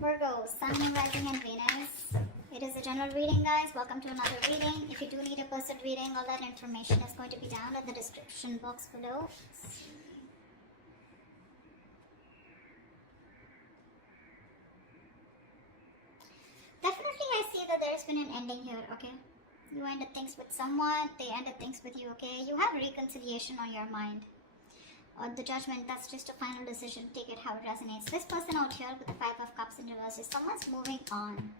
Virgo, Sun, Moon, Rising, and Venus. It is a general reading, guys. Welcome to another reading. If you do need a personal reading, all that information is going to be down in the description box below. Definitely, I see that there's been an ending here, okay? You ended things with someone, they ended things with you, okay? You have reconciliation on your mind. The judgment, that's just a final decision. Take it how it resonates. This person out here with the Five of Cups in reverse is someone's moving on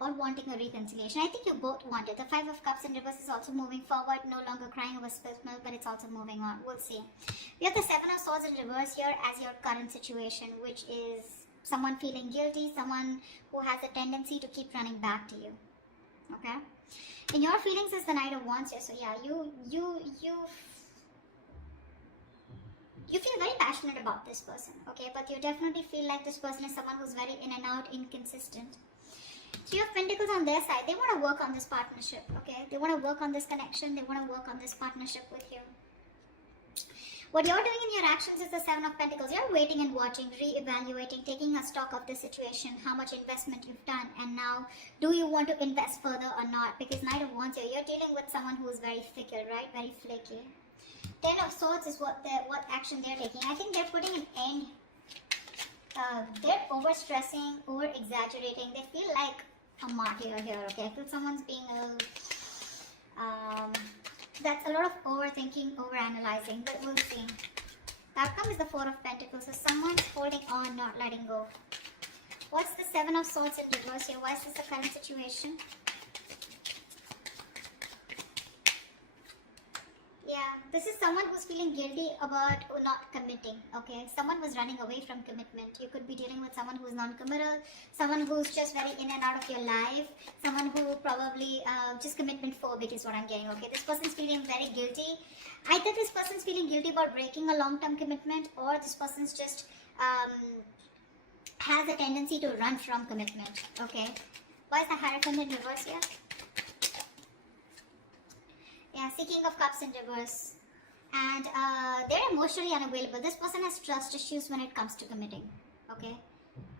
or wanting a reconciliation. I think you both want it. The Five of Cups in reverse is also moving forward, no longer crying over spilled milk, but it's also moving on. We'll see. We have the Seven of Swords in reverse here as your current situation, which is someone feeling guilty, someone who has a tendency to keep running back to you. Okay? In your feelings is the Knight of Wands here. So yeah, you feel very passionate about this person, okay? But you definitely feel like this person is someone who's very in and out, inconsistent. Three of Pentacles on their side. They want to work on this partnership, okay? They want to work on this connection. They want to work on this partnership with you. What you're doing in your actions is the Seven of Pentacles. You're waiting and watching, re-evaluating, taking a stock of the situation, how much investment you've done, and now, do you want to invest further or not? Because Knight of Wands here, you're dealing with someone who is very fickle, right? Very flaky. Ten of Swords is what action they're taking. I think they're putting an end. They're overstressing, over-exaggerating. They feel like a martyr here, okay? I feel someone's being that's a lot of overthinking, overanalyzing, but we'll see. The outcome is the Four of Pentacles. So someone's holding on, not letting go. What's the Seven of Swords in reverse here? Why is this the current situation? Yeah, this is someone who's feeling guilty about not committing, okay? Someone was running away from commitment. You could be dealing with someone who's non-committal, someone who's just very in and out of your life, someone who probably just commitment phobic is what I'm getting, okay? This person's feeling very guilty. Either this person's feeling guilty about breaking a long-term commitment, or this person's just has a tendency to run from commitment, okay? Why is the Hierophant in reverse here? Yeah, King of Cups in reverse. And they're emotionally unavailable. This person has trust issues when it comes to committing. Okay?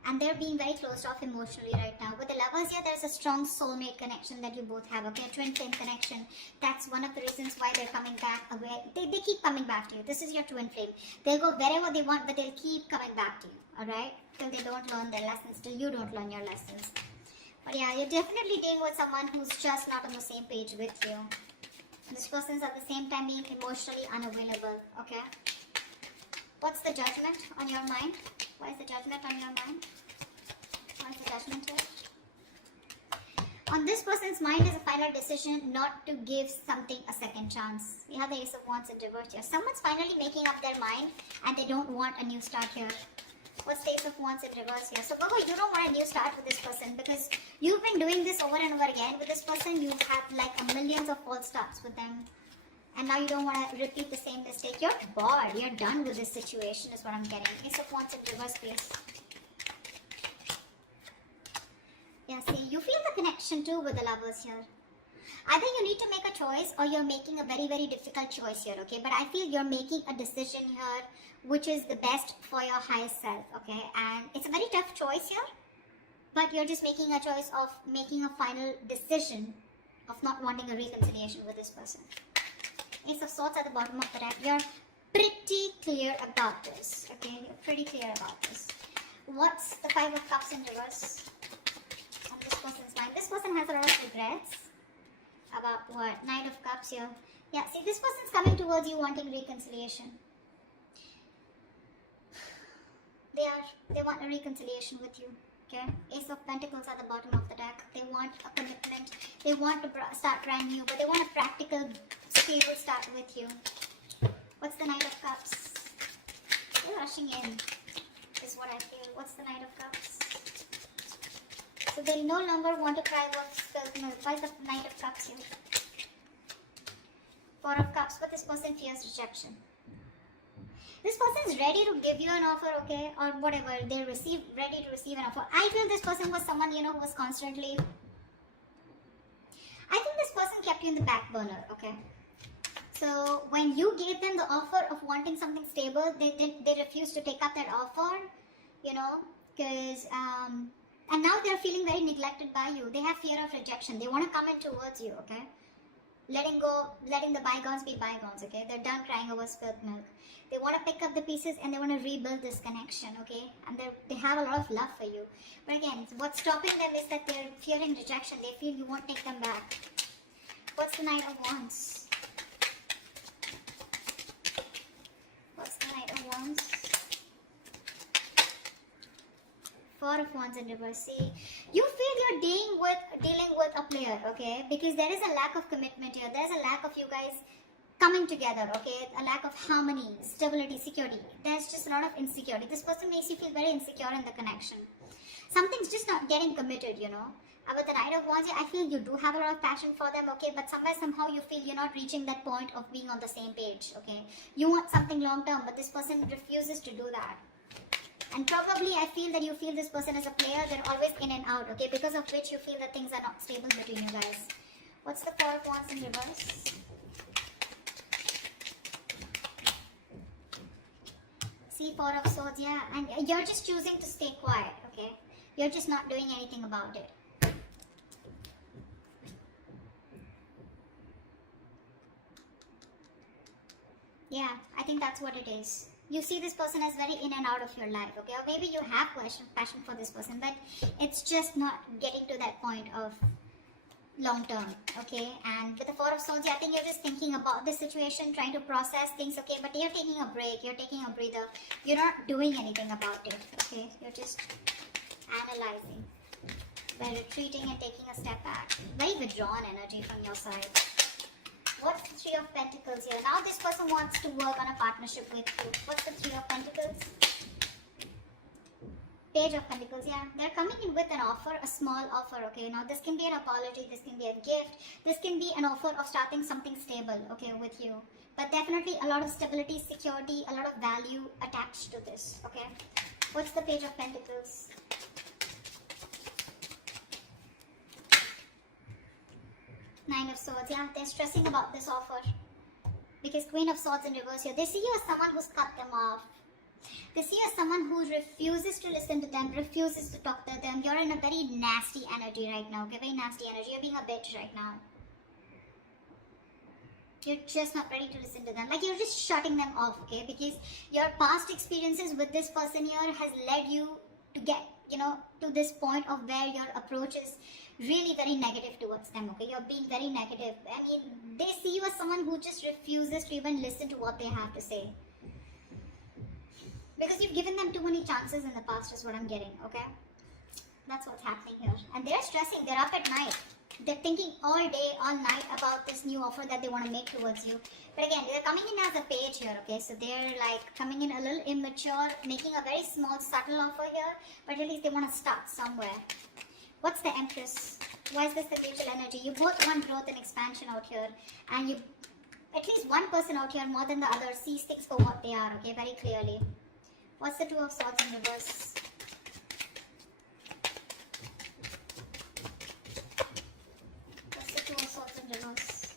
And they're being very closed off emotionally right now. With the Lovers here, there's a strong soulmate connection that you both have. Okay? A twin flame connection. That's one of the reasons why they're coming back away. They keep coming back to you. This is your twin flame. They'll go wherever they want, but they'll keep coming back to you. Alright? Till they don't learn their lessons. Till you don't learn your lessons. But yeah, you're definitely dealing with someone who's just not on the same page with you. This person's at the same time being emotionally unavailable, okay? What's the judgment on your mind? Why is the judgment on your mind? Why is the judgment here? On this person's mind is a final decision not to give something a second chance. We have the Ace of Wands in reverse here. Someone's finally making up their mind and they don't want a new start here. What's the Ace of Wands in reverse here? So Virgo, you don't want a new start with this person because you've been doing this over and over again. With this person, you have like a millions of false starts with them. And now you don't want to repeat the same mistake. You're bored. You're done with this situation is what I'm getting. Ace of Wands in reverse, please. Yeah, see, you feel the connection too with the Lovers here. Either you need to make a choice or you're making a very, very difficult choice here, okay? But I feel you're making a decision here which is the best for your highest self, okay? And it's a very tough choice here, but you're just making a choice of making a final decision of not wanting a reconciliation with this person. Ace of Swords at the bottom of the deck. You're pretty clear about this, okay? You're pretty clear about this. What's the Five of Cups in reverse on this person's mind? This person has a lot of regrets. About what? Knight of Cups here. Yeah, see, this person's coming towards you wanting reconciliation. They want a reconciliation with you. Okay? Ace of Pentacles at the bottom of the deck. They want a commitment. They want to start brand new, but they want a practical, stable start with you. What's the Knight of Cups? They're rushing in, is what I feel. What's the Knight of Cups? So they no longer want to cry about spilled milk. Why is the Knight of Cups here? Four of Cups, but this person fears rejection. This person is ready to give you an offer, okay, or whatever. They're ready to receive an offer. I feel this person was someone, you know, who was constantly... I think this person kept you in the back burner, okay. So when you gave them the offer of wanting something stable, they refused to take up that offer, you know. because and now they're feeling very neglected by you. They have fear of rejection. They want to come in towards you, okay? Letting the bygones be bygones, okay? They're done crying over spilled milk. They want to pick up the pieces and they want to rebuild this connection, okay? And they have a lot of love for you. But again, what's stopping them is that they're fearing rejection. They feel you won't take them back. What's the Knight of Wands? What's the Knight of Wands? Four of Wands in reverse. See, you feel you're dealing with a player, okay? Because there is a lack of commitment here. There's a lack of you guys coming together, okay? A lack of harmony, stability, security. There's just a lot of insecurity. This person makes you feel very insecure in the connection. Something's just not getting committed, you know. With the Knight of Wands, I feel you do have a lot of passion for them, okay? But somehow you feel you're not reaching that point of being on the same page, okay? You want something long term, but this person refuses to do that. And probably I feel that you feel this person as a player. They're always in and out, okay? Because of which you feel that things are not stable between you guys. What's the Four of Wands in reverse? See, Four of Swords, yeah. And you're just choosing to stay quiet, okay? You're just not doing anything about it. Yeah, I think that's what it is. You see this person as very in and out of your life, okay? Or maybe you have passion for this person, but it's just not getting to that point of long term, okay? And with the Four of Swords, I think you're just thinking about the situation, trying to process things, okay? But you're taking a break, you're taking a breather. You're not doing anything about it, okay? You're just analyzing by retreating and taking a step back. Very withdrawn energy from your side. What's the Three of Pentacles here? Now this person wants to work on a partnership with you. What's the Three of Pentacles? Page of Pentacles, yeah. They're coming in with an offer, a small offer, okay? Now this can be an apology, this can be a gift, this can be an offer of starting something stable, okay, with you. But definitely a lot of stability, security, a lot of value attached to this, okay? What's the Page of Pentacles? Nine of Swords, yeah, they're stressing about this offer. Because Queen of Swords in reverse here, they see you as someone who's cut them off. They see you as someone who refuses to listen to them, refuses to talk to them. You're in a very nasty energy right now, okay? Very nasty energy. You're being a bitch right now. You're just not ready to listen to them. Like, you're just shutting them off, okay? Because your past experiences with this person here has led you to get, you know, to this point of where your approach is really very negative towards them, okay? You're being very negative. I mean, they see you as someone who just refuses to even listen to what they have to say. Because you've given them too many chances in the past is what I'm getting, okay? That's what's happening here. And they're stressing. They're up at night. They're thinking all day, all night about this new offer that they want to make towards you. But again, they're coming in as a page here, okay? So they're like coming in a little immature, making a very small, subtle offer here. But at least they want to start somewhere. What's the Empress? Why is this the mutual energy? You both want growth and expansion out here. And you, at least one person out here more than the other, sees things for what they are, okay? Very clearly. What's the Two of Swords in reverse? What's the Two of Swords in reverse?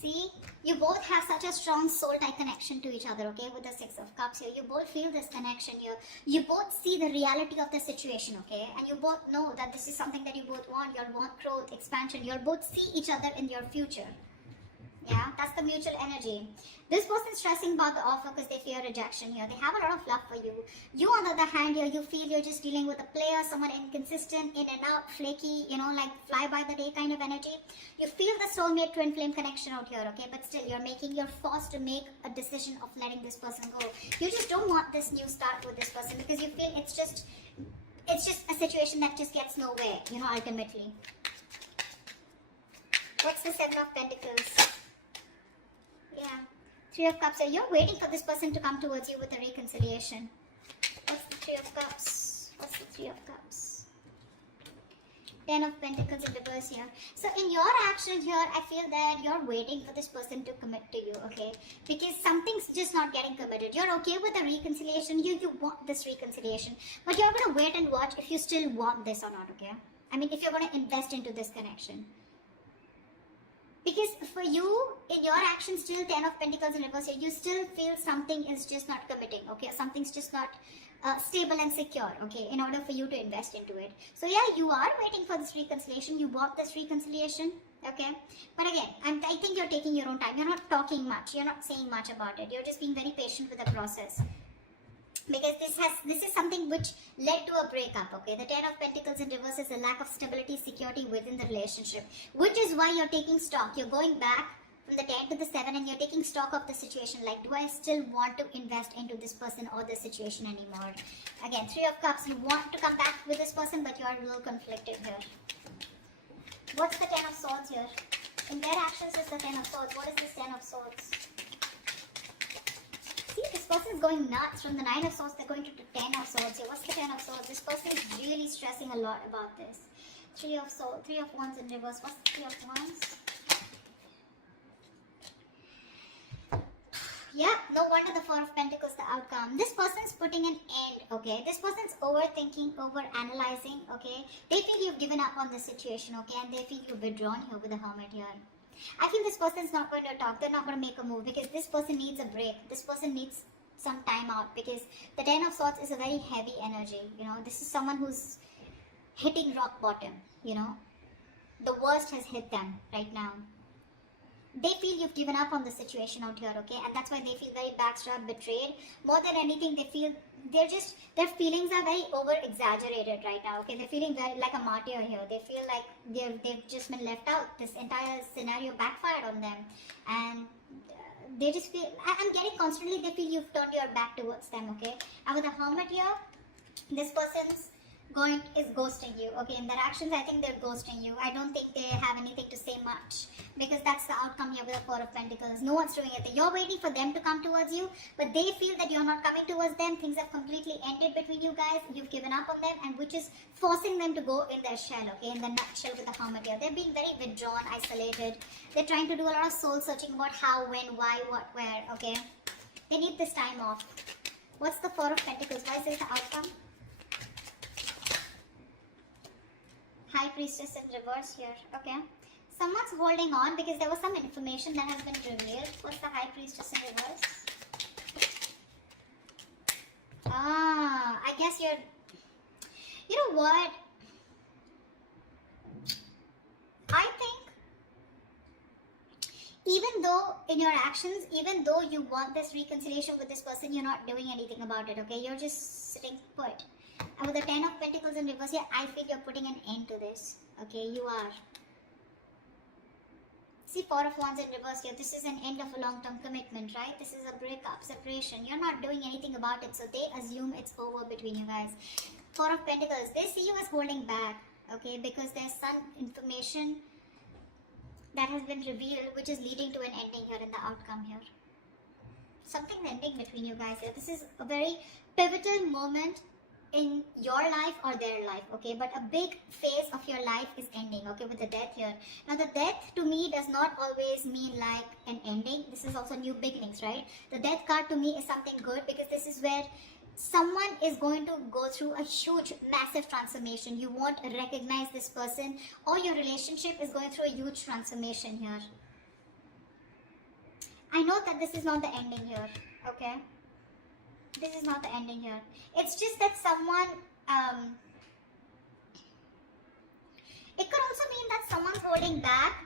See? You both have such a strong soul-tie connection to each other, okay? With the Six of Cups here. You both feel this connection here. You both see the reality of the situation, okay? And you both know that this is something that you both want. You want growth, expansion. You both see each other in your future. Yeah, that's the mutual energy. This person's stressing about the offer because they fear rejection here. They have a lot of love for you. You, on the other hand, here, you feel you're just dealing with a player, someone inconsistent, in and out, flaky, you know, like fly by the day kind of energy. You feel the soulmate twin flame connection out here, okay? But still, you're forced to make a decision of letting this person go. You just don't want this new start with this person because you feel it's just a situation that just gets nowhere, you know, ultimately. What's the Seven of Pentacles? Yeah. Three of Cups. So you're waiting for this person to come towards you with a reconciliation. What's the Three of Cups? What's the Three of Cups? Ten of Pentacles in reverse here. So in your action here, I feel that you're waiting for this person to commit to you, okay? Because something's just not getting committed. You're okay with a reconciliation. You want this reconciliation. But you're going to wait and watch if you still want this or not, okay? I mean, if you're going to invest into this connection. Because for you, in your actions, still 10 of Pentacles in reverse here, you still feel something is just not committing, okay? Something's just not stable and secure, okay, in order for you to invest into it. So yeah, you are waiting for this reconciliation. You want this reconciliation, okay? But again, I think you're taking your own time. You're not talking much. You're not saying much about it. You're just being very patient with the process. Because this is something which led to a breakup, okay? The 10 of Pentacles in reverse is a lack of stability, security within the relationship, which is why you're taking stock. You're going back from the 10 to the 7 and you're taking stock of the situation. Like, do I still want to invest into this person or this situation anymore? Again, 3 of Cups, you want to come back with this person, but you are a little conflicted here. What's the 10 of Swords here? In their actions is the 10 of Swords. What is this 10 of Swords? See, this person is going nuts. From the 9 of Swords, they're going to the 10 of Swords here. What's the 10 of Swords? This person is really stressing a lot about this. 3 of Swords, 3 of Wands in reverse. What's the 3 of Wands? Yeah, no wonder the 4 of Pentacles, the outcome. This person's putting an end, okay? This person's overthinking, over-analyzing, okay? They feel you've given up on the situation, okay? And they feel you've withdrawn here with the Hermit here. I feel this person's not going to talk. They're not going to make a move because this person needs a break. This person needs some time out because the 10 of Swords is a very heavy energy, you know? This is someone who's hitting rock bottom, you know? The worst has hit them right now. They feel you've given up on the situation out here, okay? And that's why they feel very backstabbed, betrayed. More than anything, they feel their feelings are very over-exaggerated right now, okay? They're feeling very like a martyr here. They feel like they've just been left out. This entire scenario backfired on them. And they just feel, I'm getting constantly, they feel you've turned your back towards them, okay? And with the Hermit here, this person's is ghosting you, okay? In their actions, I think they're ghosting you. I don't think they have anything to say much because that's the outcome here with the 4 of Pentacles. No one's doing anything. You're waiting for them to come towards you, but they feel that you're not coming towards them. Things have completely ended between you guys. You've given up on them, and which is forcing them to go in their shell, okay? In the nutshell with the Hermit here. They're being very withdrawn, isolated. They're trying to do a lot of soul searching about how, when, why, what, where, okay? They need this time off. What's the 4 of Pentacles? Why is this the outcome? High Priestess in reverse here, okay? Someone's holding on because there was some information that has been revealed. What's the High Priestess in reverse? I guess you're... You know what? I think even though in your actions, even though you want this reconciliation with this person, you're not doing anything about it, okay? You're just sitting put. And with the 10 of Pentacles in reverse here, I feel you're putting an end to this. Okay, you are. See, 4 of Wands in reverse here. This is an end of a long-term commitment, right? This is a breakup, separation. You're not doing anything about it, so they assume it's over between you guys. 4 of Pentacles, they see you as holding back, okay? Because there's some information that has been revealed, which is leading to an ending here in the outcome here. Something's ending between you guys here. This is a very pivotal moment in your life or their life, okay? But a big phase of your life is ending, okay, with the Death here. Now, the Death to me does not always mean like an ending. This is also new beginnings, right? The Death card to me is something good because this is where someone is going to go through a huge, massive transformation. You won't recognize this person, or your relationship is going through a huge transformation here. I know that this is not the ending here, okay? This is not the ending here. It's just that someone, it could also mean that someone's holding back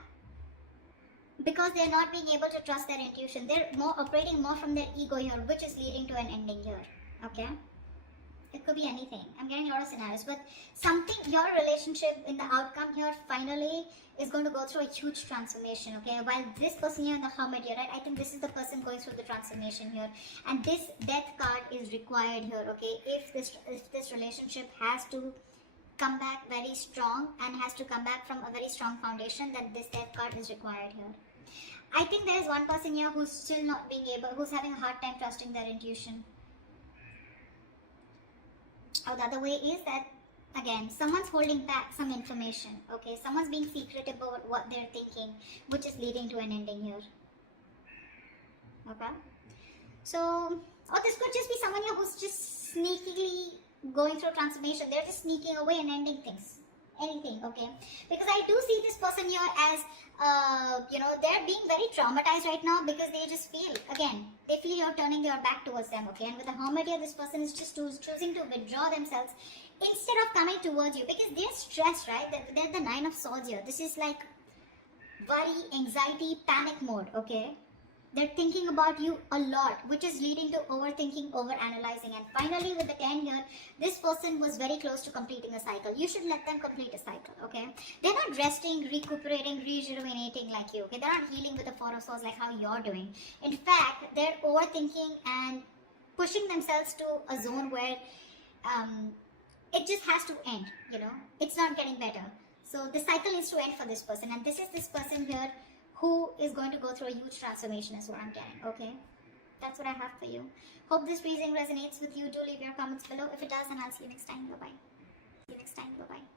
because they're not being able to trust their intuition. They're operating more from their ego here, which is leading to an ending here, okay? It could be anything. I'm getting a lot of scenarios, but something, your relationship in the outcome here finally is going to go through a huge transformation, okay? While this person here in the Hermit here, right? I think this is the person going through the transformation here. And this Death card is required here, okay? If this relationship has to come back very strong and has to come back from a very strong foundation, then this Death card is required here. I think there is one person here who's still not being able, who's having a hard time trusting their intuition. Or the other way is that, again, someone's holding back some information, okay? Someone's being secretive about what they're thinking, which is leading to an ending here. Okay? So, or this could just be someone here who's just sneakily going through transformation. They're just sneaking away and ending things. anything, okay? Because I do see this person here as, they're being very traumatized right now because they just feel, again, they feel you're turning your back towards them, okay? And with the Hermit here, this person is just choosing to withdraw themselves instead of coming towards you because they're stressed, right? They're the Nine of Swords here. This is like worry, anxiety, panic mode, okay? They're thinking about you a lot, which is leading to overthinking, overanalyzing. And finally, with the 10 here, this person was very close to completing a cycle. You should let them complete a cycle, okay? They're not resting, recuperating, rejuvenating like you, okay? They're not healing with the Four of Swords like how you're doing. In fact, they're overthinking and pushing themselves to a zone where it just has to end, It's not getting better. So the cycle needs to end for this person. And this is this person here who is going to go through a huge transformation is what I'm getting, okay? That's what I have for you. Hope this reading resonates with you. Do leave your comments below. If it does, then I'll see you next time. Bye-bye. See you next time. Bye-bye.